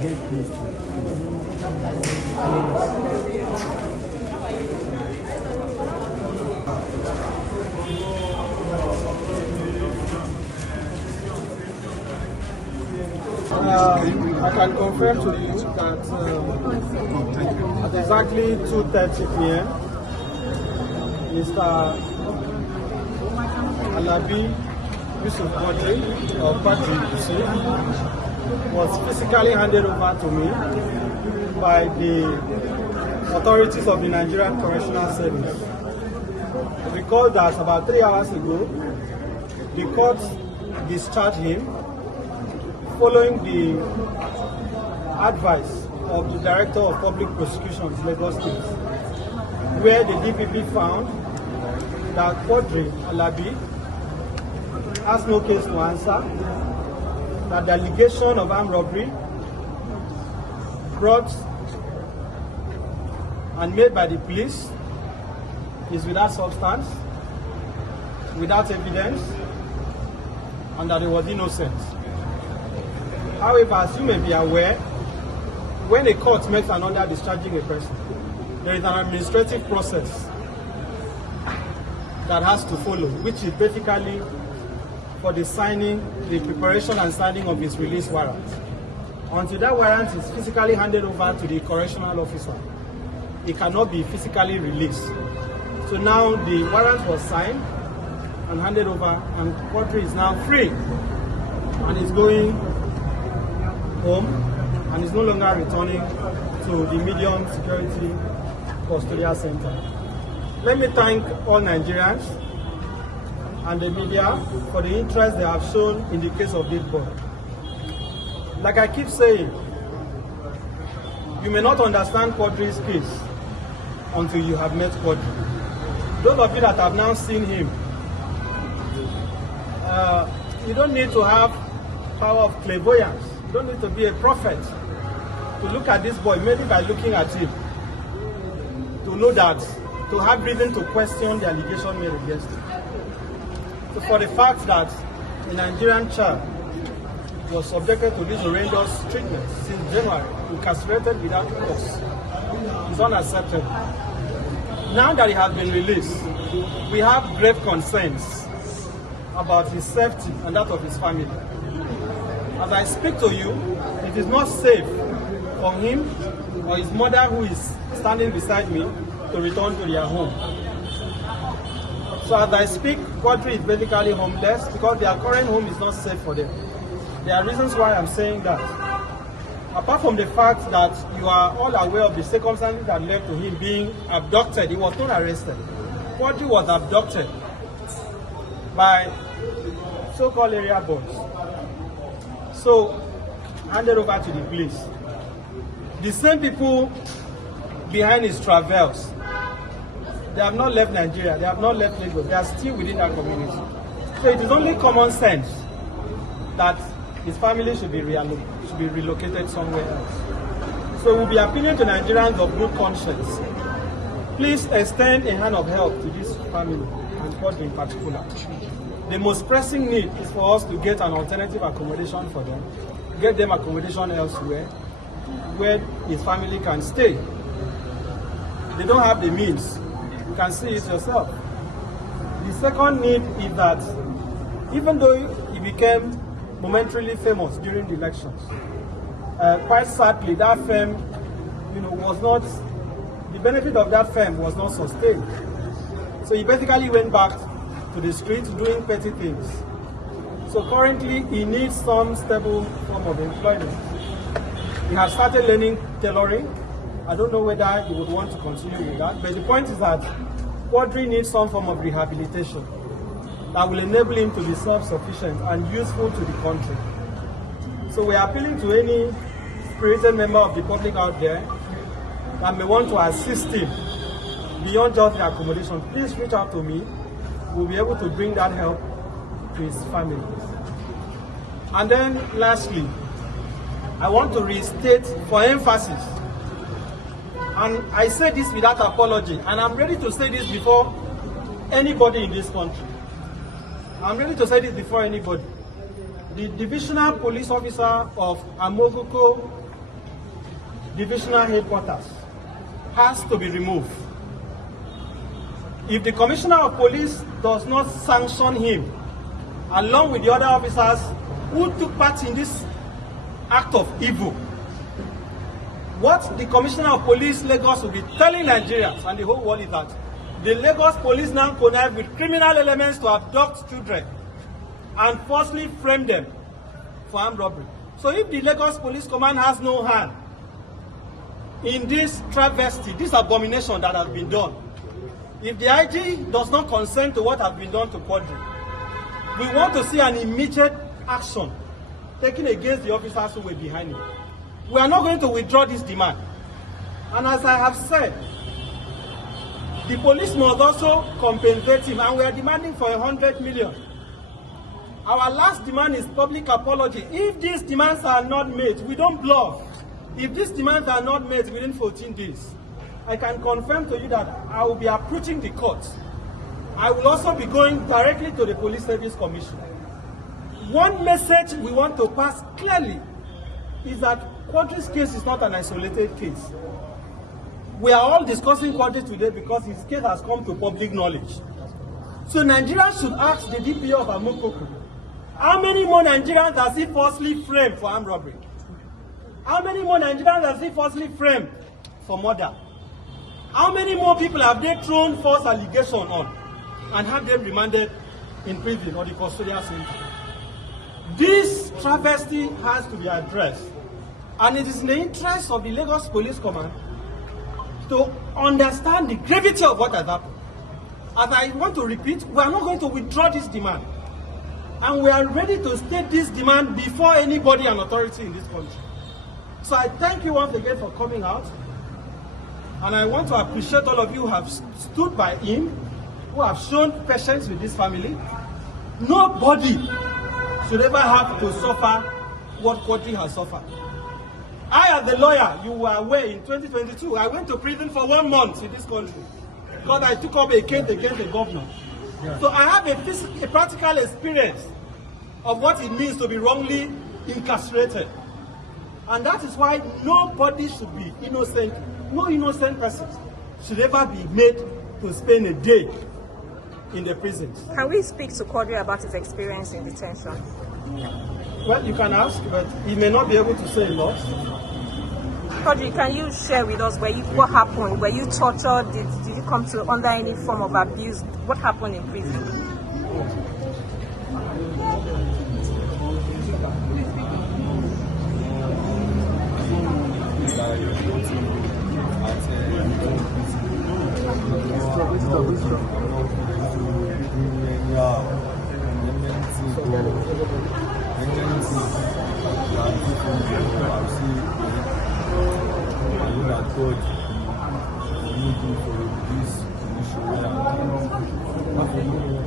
get close to it. I can confirm to you that at exactly 2:30 p.m., Mr. Alabi Quadri was physically handed over to me by the authorities of the Nigerian Correctional Service. Recall that about 3 hours ago, the court discharged him following the advice of the Director of Public Prosecutions, Lagos State, where the DPP found that Quadri Alabi has no case to answer, that the allegation of armed robbery brought and made by the police is without substance, without evidence, and that he was innocent. However, as you may be aware, when a court makes an order discharging a person, there is an administrative process that has to follow, which is basically for the signing, the preparation and signing of his release warrant. Until that warrant is physically handed over to the correctional officer, it cannot be physically released. So now the warrant was signed and handed over, and Quadri is now free and is going home and is no longer returning to the medium security custodial center. Let me thank all Nigerians and the media for the interest they have shown in the case of this boy. Like I keep saying, you may not understand Quadri's case until you have met Quadri. Those of you that have now seen him, you don't need to have power of clairvoyance. You don't need to be a prophet to look at this boy, maybe by looking at him, to know that, to have reason to question the allegation made against him. So for the fact that a Nigerian child was subjected to this horrendous treatment since January, incarcerated without cause, is unacceptable. Now that he has been released, we have grave concerns about his safety and that of his family. As I speak to you, it is not safe for him or his mother, who is standing beside me, to return to their home. So as I speak, Quadri is basically homeless because their current home is not safe for them. There are reasons why I'm saying that. Apart from the fact that you are all aware of the circumstances that led to him being abducted, he was not arrested. Quadri was abducted by so-called area boys. So, handed over to the police. The same people behind his travels, they have not left Nigeria, they have not left Lagos, they are still within that community. So it is only common sense that his family should be relocated somewhere else. So we'll be appealing to Nigerians of good conscience. Please extend a hand of help to this family, and Quadri in particular. The most pressing need is for us to get an alternative accommodation for them, get them accommodation elsewhere, where his family can stay. They don't have the means. You can see it yourself. The second need is that even though he became momentarily famous during the elections, quite sadly, that fame, was not, the benefit of that fame was not sustained. So he basically went back to the streets doing petty things. So currently he needs some stable form of employment. He has started learning tailoring. I don't know whether he would want to continue with that, but the point is that Quadri needs some form of rehabilitation that will enable him to be self-sufficient and useful to the country. So we are appealing to any spirited member of the public out there that may want to assist him beyond just the accommodation. Please reach out to me. We'll be able to bring that help to his family. And then lastly, I want to restate for emphasis, and I say this without apology, and I'm ready to say this before anybody in this country. I'm ready to say this before anybody. The divisional police officer of Amoguko divisional headquarters has to be removed. If the Commissioner of Police does not sanction him, along with the other officers who took part in this act of evil, what the Commissioner of Police Lagos will be telling Nigerians and the whole world is that the Lagos police now connive with criminal elements to abduct children and falsely frame them for armed robbery. So if the Lagos Police Command has no hand in this travesty, this abomination that has been done, if the IG does not consent to what has been done to Quadri, we want to see an immediate action taken against the officers who were behind it. We are not going to withdraw this demand. And as I have said, the police must also compensate him, and we are demanding for 100 million. Our last demand is public apology. If these demands are not made, we don't bluff. If these demands are not made within 14 days, I can confirm to you that I will be approaching the court. I will also be going directly to the Police Service Commission. One message we want to pass clearly is that Quadri's case is not an isolated case. We are all discussing Quadri today because his case has come to public knowledge. So Nigerians should ask the DPO of Amokoko, how many more Nigerians has he falsely framed for armed robbery? How many more Nigerians has he falsely framed for murder? How many more people have they thrown false allegations on and have them remanded in prison or the custodial center? This travesty has to be addressed, and it is in the interest of the Lagos Police Command to understand the gravity of what has happened. As I want to repeat, we are not going to withdraw this demand, and we are ready to state this demand before anybody and authority in this country. So I thank you once again for coming out, and I want to appreciate all of you who have stood by him, who have shown patience with this family. Nobody should ever have to suffer what Quadri has suffered. I, as a lawyer, you were aware in 2022, I went to prison for 1 month in this country because I took up a case against the governor. Yeah. So I have a practical experience of what it means to be wrongly incarcerated. And that is why nobody should be innocent. No innocent person should ever be made to spend a day in the prisons. Can we speak to Quadri about his experience in detention? Well, you can ask, but he may not be able to say a lot. Quadri, can you share with us what happened? Were you tortured? Did you come to under any form of abuse? What happened in prison?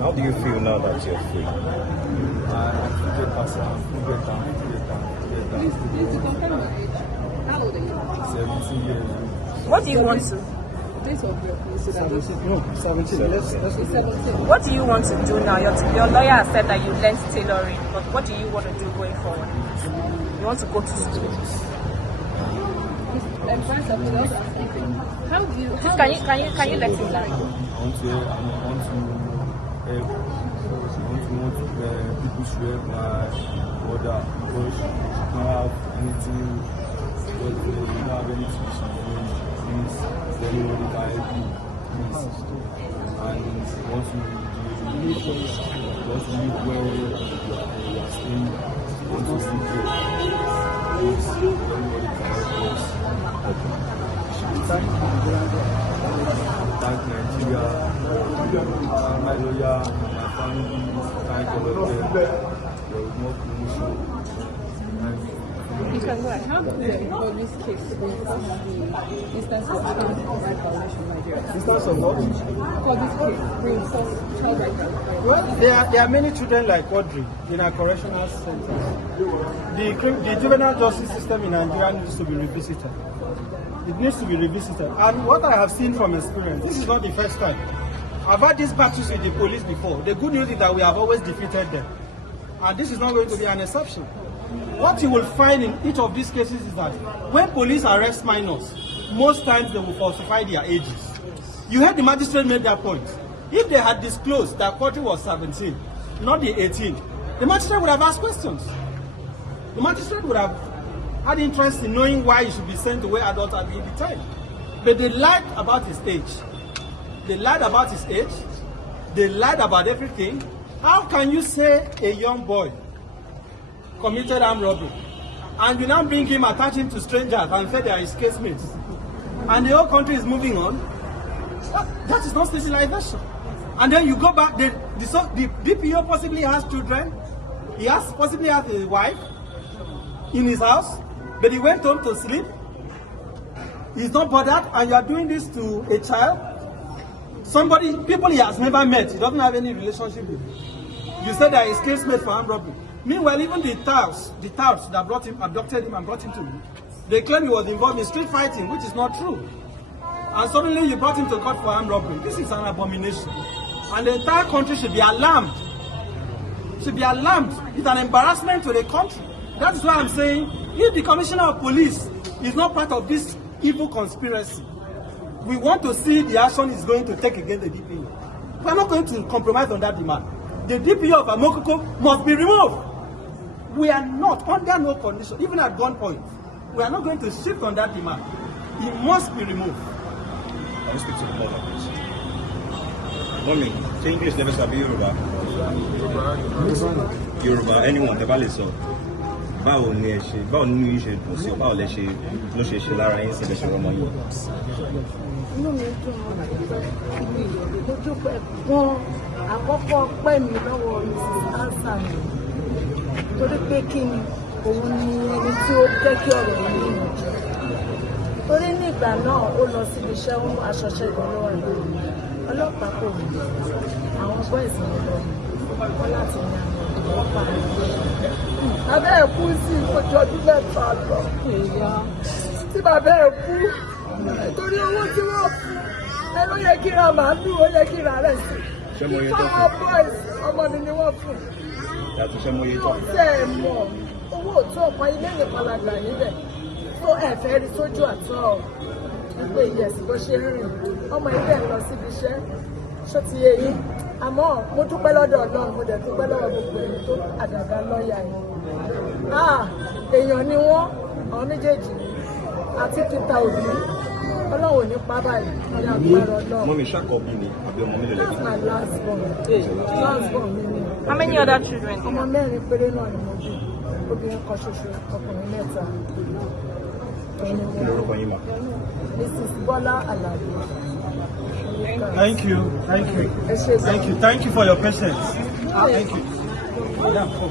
How do you feel now that you're free? How old are you? 17 years. What do you want to? What do you want to do now? Your lawyer has said that you learned tailoring, but what do you want to do going forward? You want to go to school? How do you? Can you let him learn? I want people should help my mother because she don't have anything, because they don't have anything she needs. Please, anybody can help me, please. And once you live well, you are staying, once you sleep well, please, anybody can help us. Thank Nigeria, my lawyer, my family, thank all of them. There was more promotion. You can go ahead. How do you know this case because the instance of child right violation in Nigeria? Instance of what? For this case, brings us child right violation. Well, there are many children like Quadri in our correctional centers. The juvenile justice system in Nigeria needs to be revisited. It needs to be revisited. And what I have seen from experience, this is not the first time. I've had these battles with the police before. The good news is that we have always defeated them. And this is not going to be an exception. what you will find in each of these cases is that when police arrest minors, most times they will falsify their ages. You heard the magistrate made that point. If they had disclosed that Quadri was 17, not the 18, the magistrate would have asked questions. The magistrate would have had interest in knowing why he should be sent to where adults are being detained. But they lied about his age. They lied about his age. They lied about everything. How can you say a young boy committed armed robbery and you now bring him, attach him to strangers and say they are his casemates, and the whole country is moving on? That is not civilization. And then you go back, the DPO possibly has children, he possibly has a wife in his house, but he went home to sleep. He's not bothered, and you are doing this to a child, people he has never met, he doesn't have any relationship with. You said that he's casemates for armed robbery. Meanwhile, even the touts that abducted him and brought him to you, they claim he was involved in street fighting, which is not true. And suddenly you brought him to court for armed robbery. This is an abomination. And the entire country should be alarmed. Should be alarmed. It's an embarrassment to the country. That is why I'm saying, if the Commissioner of Police is not part of this evil conspiracy, we want to see the action he's going to take against the DPO. We're not going to compromise on that demand. The DPO of Amokoko must be removed. We are not, under no condition, even at gunpoint, we are not going to shift on that demand. He must be removed. I will speak to the mother, please. Mommy, say English never sabi Yoruba. Yoruba, anyone, the valley so. Báwo ni ẹ ṣe, báwo nínú yìí ṣe dùn sí ọ, báwo lẹ ṣe ló ṣe lára yín sí ẹṣẹ ọmọ yìí. Inú mi dùn lójú pẹ̀ gan àkọ́kọ́ pẹ́ mi lọ́wọ́ Mrs. Ansa mi torí pé kí ni òun ni ẹni tí ó jẹ́ kí ọ̀rọ̀ yìí níyànjú. Torí ní ìgbà náà ó lọ síbi iṣẹ́ ń aṣọṣẹ́ ìgbọ́lọ́wọ́ rẹ̀ ọlọ́pàá kò rí àwọn bọ́ìsì mi lọ wọ́n láti ní àwọn ọlọ́pàá rẹ̀. Bàbá ẹ̀ kú sí ojú ọdún mẹ́ta lọ. Tí bàbá ẹ̀ kú torí owó tí wọ́n fún ẹ ló yẹ kí ra màálù, ó yẹ kí ra rẹ̀ sí. Fáwọn bọ́ìsì ọmọ mi ni wọ́n fún. Yàtọ̀ ṣe mọ iye tó. Ṣé ẹ mọ̀ owó òtún ọ̀pọ̀ ilé ìpalàgbà níbẹ̀ tó ẹ̀fẹ́ rí sójú àtọ́ wípé ìyẹ̀sì bó ṣe rìn ọmọ ilé ẹ̀ lọ síbi iṣẹ́ ṣó ti yé yín. Àmọ́ mo dúpẹ́ lọ́dọ̀ Ọlọ́run, mo dẹ̀ dúpẹ́ lọ́wọ́ gbogbo ẹni tó àdàgà lọ́ọ̀yà yìí. Èèyàn ni wọ́n, àwọn méjèèjì àti Peter Obi. Ọlọ́run ò ní pa báyìí ní agbára Ọlọ́run. Mọ́mí ṣàkọ́bí ni àbí ọmọ mi lè lẹ́bi. That's my last born. Last born mi ni. How many other children? Ọmọ mẹ́rin péré náà ni mo bí. Obìnrin kan ṣoṣo, ọkùnrin mẹ́ta. Kí lorúkọ yín mà? Mrs. Bola Alabi. Thank you. Thank you for your patience. Thank you. Yeah, cool.